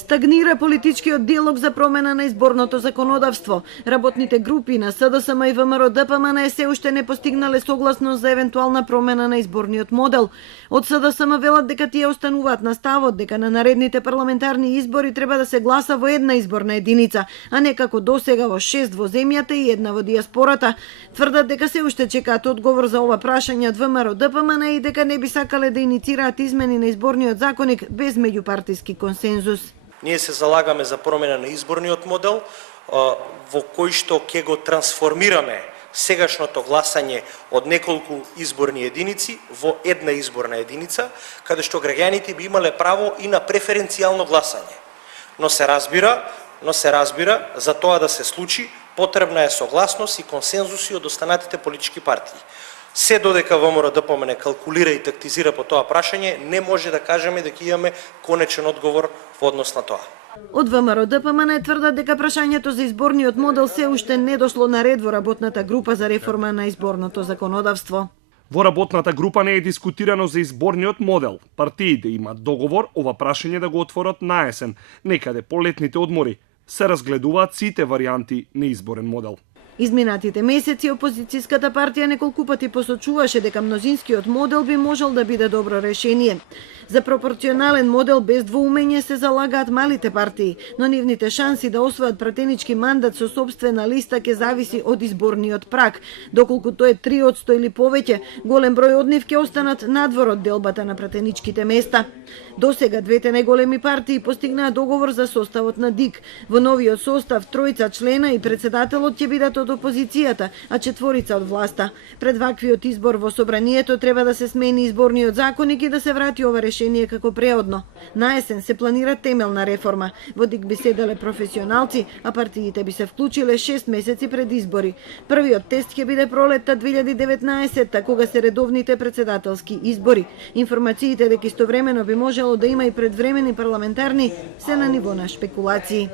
Стагнира политичкиот диалог за промена на изборното законодавство. Работните групи на СДСМ и ВМРО ДПМН се уште не постигнале согласност за евентуална промена на изборниот модел. Од СДСМ велат дека тие остануваат на ставот дека на наредните парламентарни избори треба да се гласа во една изборна единица, а не како досега во 6 во земјата и една во диаспората. Тврдат дека се уште чекаат одговор за ова прашање од ВМРО ДПМН и дека не би сакале да иницираат измени на изборниот законник без меѓупартиски консензус. Ние се залагаме за промена на изборниот модел, во кој што ќе го трансформираме сегашното гласање од неколку изборни единици во една изборна единица, каде што граѓаните би имале право и на преференцијално гласање. Но се разбира, за тоа да се случи, потребна е согласност и консензуси од останатите политички партии. Се додека ВМРО ДПМН калкулира и тактизира по тоа прашање, не може да кажеме дека имаме конечен одговор во однос на тоа. Од ВМРО ДПМН тврдат дека прашањето за изборниот модел се уште не дошло на ред во работната група за реформа на изборното законодавство. Во работната група не е дискутирано за изборниот модел. Партиите имаат договор ова прашање да го отворат на есен, некаде по летните одмори. Се разгледуваат сите варијанти на изборен модел. Изминатите месеци опозицијската партија неколку пати посочуваше дека мнозинскиот модел би можел да биде добро решение. За пропорционален модел без двоумење се залагаат малите партии, но нивните шанси да освојат пратенички мандат со собствена листа ќе зависи од изборниот праг. Доколку тој е 3% или повеќе, голем број од нив ќе останат надвор од делбата на пратеничките места. Досега двете најголеми партии постигнаа договор за составот на ДИК. Во новиот состав тројца члена и председателот ќе бидат од опозицијата, а 4 од власта. Пред ваквиот избор во собранието треба да се смени изборниот законник и да се врати ова решение како преодно. На есен се планира темелна реформа. Во ДИК би седеле професионалци, а партиите би се вклучиле 6 месеци пред избори. Првиот тест ќе биде пролетта 2019, кога се редовните председателски избори. Информациите дека истовремено би можело да има и предвремени парламентарни се на ниво на шпекулации.